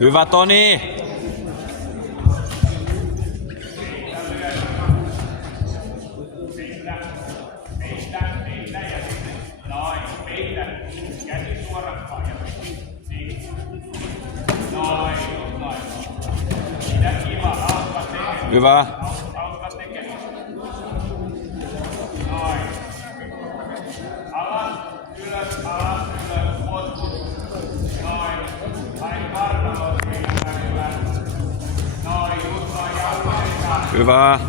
Hyvä Toni! Hyvä. Hyvä.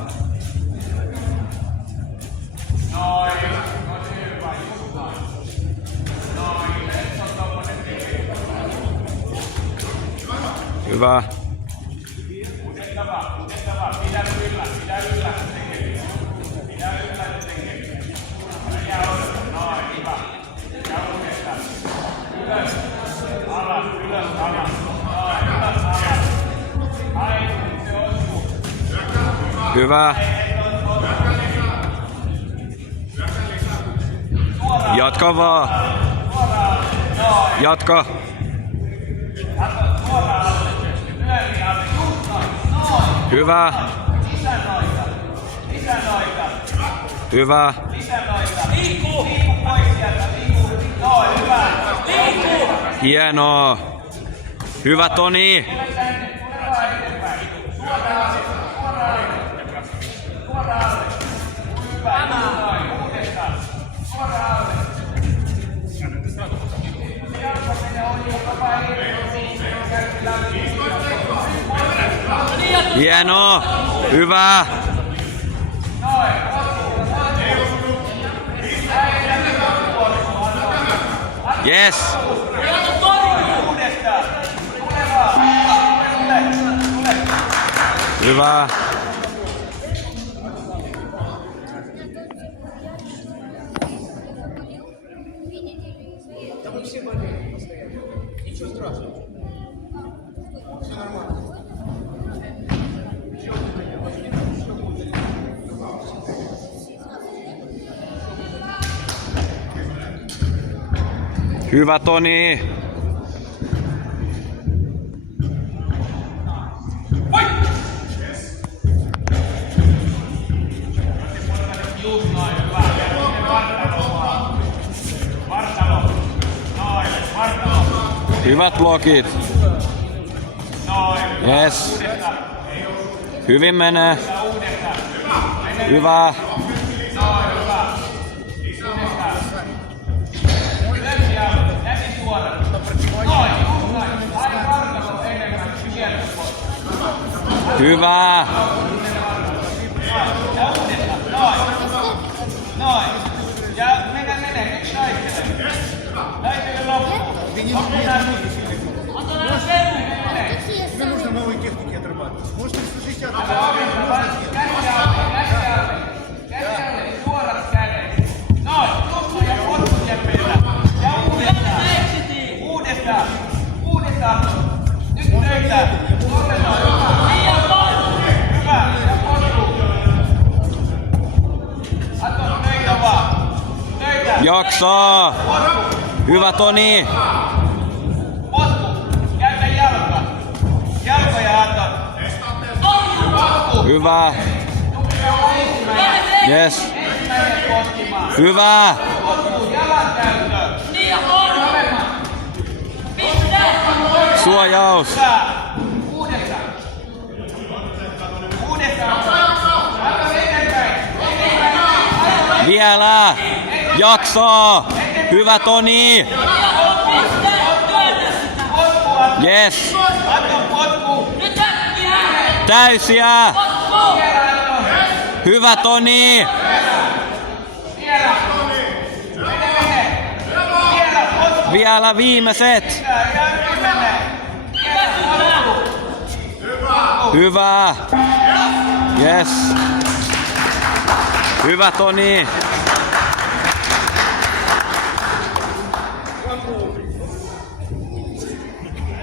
Hyvä. Hyvä. Jatka vaan. Jatka. Hyvä. Hyvä. Hienoa. Hyvä Toni. Hienoa. Hyvä. Yes. Hyvä. Hyvä Toni. Hyvät blokit. Yes. Hyvin menee. Hyvä. Hyvä. Noin. Ja mene. Yksi näyttele. Näyttele loppuun. Тебе нужно новые техники отрабатывать. Может, не слушайте Suorat kädet. Noin. Tuossa ja potkut jäppillä. Ja uudestaan. Nyt töitä. Tuolle noin. Hyvä. Ja potku. Anto töitä vaan. Töitä. Jaksaa. Hyvä Toni. Käytä jalka. Jalkoja Anton. Hyvä. Yes. Hyvä. Suojaus. Vielä. Jaksaa. Hyvä Toni. Yes. Täysiä. Hyvä Toni. Vielä viimeiset. Hyvä. Yes. Hyvä Toni.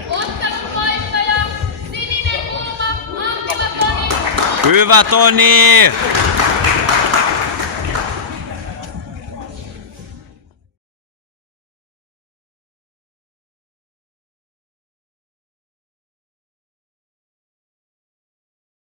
Ottanut voittaja, sininen kulta. Hyvä Toni!